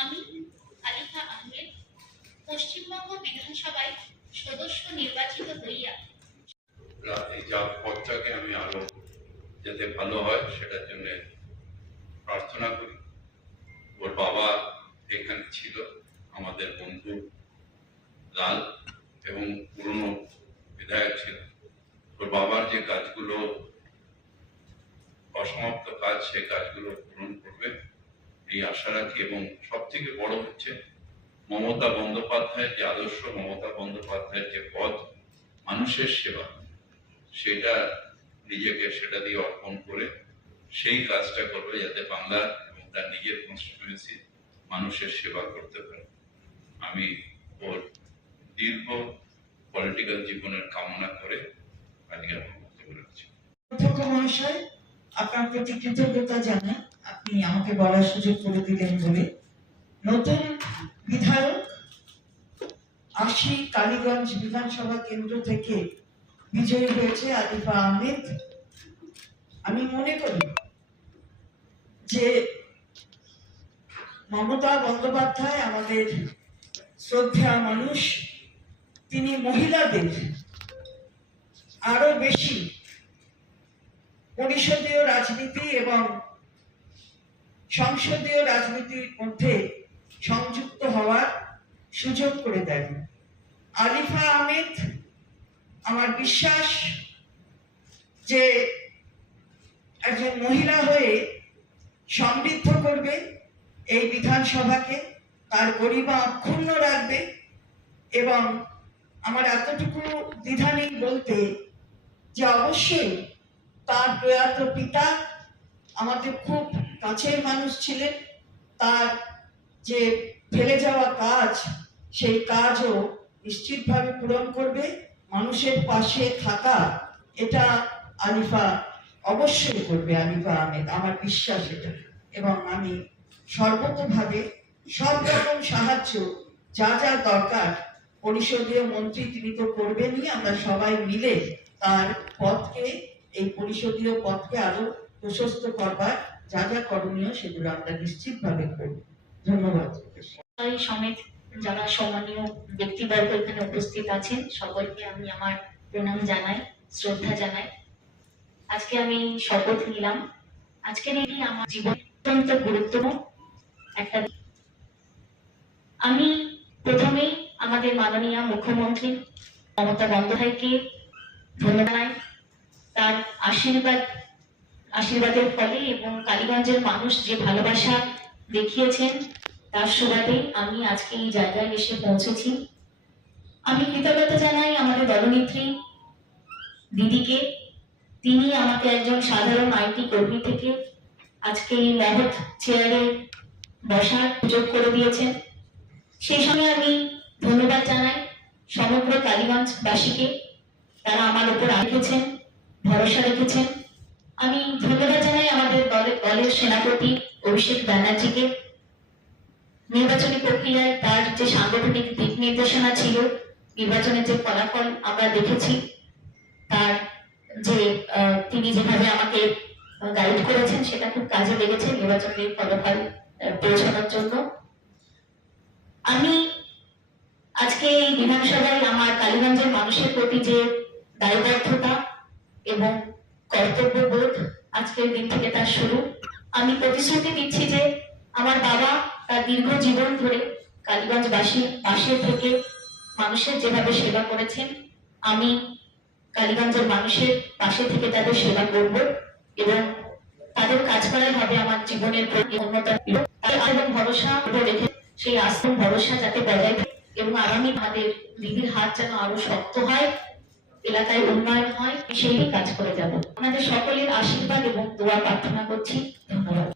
আমি আলিফা আহমেদ, পশ্চিমবঙ্গ বিধানসভায় সদস্য নির্বাচিত হইয়া এই যা পথটাকে আমি আরও যাতে ভালো হয়, সেটার জন্য প্রার্থনা করি। ওর বাবা এখানে ছিল, আমাদের বন্ধু লাল এবং পুরনো বিধায়ক ছিল। ওর বাবার যে কাজগুলো অসমাপ্ত কাজ, সেই কাজগুলো পূরণ করবে। এই আশা রাখি এবং সব থেকে বড় হচ্ছে মমতা বন্দ্যোপাধ্যায়ের যে আদর্শ, মমতা বন্দ্যোপাধ্যায়ের যে পথ, মানুষের সেবা, সেটা নিজেকে সেটা দিয়ে অর্পণ করে সেই কাজটা করবে যাতে বাংলা এবং তার নিজের কনস্টিটিউয়েন্সি মানুষের সেবা করতে পারে। আমি ওর দীর্ঘ পলিটিক্যাল জীবনের কামনা করে আজকে আমার বক্তব্য রাখছি। আপনার প্রতি কৃতজ্ঞতা জানাই। আপনি আমাকে বলার সুযোগ করে দিলেন বলে নতুন বিধায়ক আশি কালীগঞ্জ বিধানসভা কেন্দ্র থেকে বিজয়ী হয়েছে আদিফা আহমেদ। আমি মনে করি যে মমতা বন্দ্যোপাধ্যায় আমাদের শ্রদ্ধা মানুষ। তিনি মহিলাদের আরও বেশি পরিষদীয় রাজনীতি এবং সংসদীয় রাজনীতির মধ্যে সংযুক্ত হওয়ার সুযোগ করে দেন। আলিফা আহমেদ, আমার বিশ্বাস যে একজন মহিলা হয়ে সমৃদ্ধ করবে এই বিধানসভাকে, তার গরিমা অক্ষুণ্ণ রাখবে এবং আমার এতটুকু দ্বিধা নেই বলতে যে অবশ্যই তার প্রয়াত পিতা আমাদের খুব কাছের মানুষ ছিলেন, তার যে ফেলে যাওয়া কাজ, সেই কাজও নিশ্চিতভাবে পূরণ করবে। মানুষের পাশে থাকা, এটা আলিফা অবশ্যই করবে আলিফা আহমেদ, আমার বিশ্বাস এটা। এবং আমি সর্বতভাবে সব রকম সাহায্য, যা যা দরকার, পরিষদীয় মন্ত্রী তিনি তো করবেনই, আমরা সবাই মিলে তার পথকে, এই পরিষদীয় পথকে আরও প্রশস্ত করবার যা যা করণীয় সেগুলো আমরা নিশ্চিতভাবে করব। ধন্যবাদ। সমেত যারা সম্মানীয় ব্যক্তিবর্গ এখানে উপস্থিত আছেন, সকলকে আমি আমার প্রণাম জানাই, শ্রদ্ধা জানাই। আজকে আমি শপথ নিলাম। আজকের এই আমার জীবন অত্যন্ত গুরুত্বপূর্ণ। একটা আমি প্রথমেই আমাদের মাননীয় মুখ্যমন্ত্রী মমতা বন্দ্যোপাধ্যায়কে ধন্যবাদ তার আশীর্বাদ আশীর্বাদের ফলে এবং কালীগঞ্জের মানুষ যে ভালোবাসা দেখিয়েছেন, তার সুবাদে আমি আজকে এই জায়গায় এসে পৌঁছেছি। আমি কৃতজ্ঞতা জানাই আমাদের দলনেত্রী দিদিকে। তিনি আমাকে একজন সাধারণ আইটি কর্মী থেকে আজকে এই মহৎ চেয়ারে বসার সুযোগ করে দিয়েছেন। সেই সঙ্গে আমি ধন্যবাদ জানাই সমগ্র কালীগঞ্জবাসীকে। তারা আমার উপর রেখেছেন ভরসা রেখেছেন। আমি ধন্যবাদ জানাই আমাদের দলের দলের সেনাপতি অভিষেক ব্যানার্জিকে। নির্বাচনী প্রক্রিয়ায় তার যে সাংগঠনিক দিক নির্দেশনা ছিল নির্বাচনের যে ফলাফল আমরা দেখেছি, তার যে তিনি যেভাবে আমাকে গাইড করেছেন, সেটা খুব কাজে লেগেছে নির্বাচনের ফলাফল পৌঁছানোর জন্য। আমি আজকে এই বিধানসভায় আমার কালীগঞ্জের মানুষের প্রতি যে দায়বদ্ধতা এবং কর্তব্যবোধ আজকের দিন থেকে তার শুরু। আমি প্রতিশ্রুতি দিচ্ছি যে আমার বাবা তার দীর্ঘ জীবন ধরে কালীগঞ্জবাসীর পাশে থেকে মানুষের যেভাবে সেবা করেছেন, আমি কালীগঞ্জের মানুষের পাশে থেকে তাদের সেবা করব এবং তাদের কাজ করাই হবে আমার জীবনের প্রতি অন্যতা এবং ভরসা রেখে সেই এবং ভরসা যাতে বজায় এবং আগামী আমাদের দিদির হাত যেন আরও শক্ত হয় এলাকায় উন্নয়ন হয় সেই কাজ করে যাব। আমাদের সকলের আশীর্বাদ এবং দোয়া প্রার্থনা করছি। ধন্যবাদ।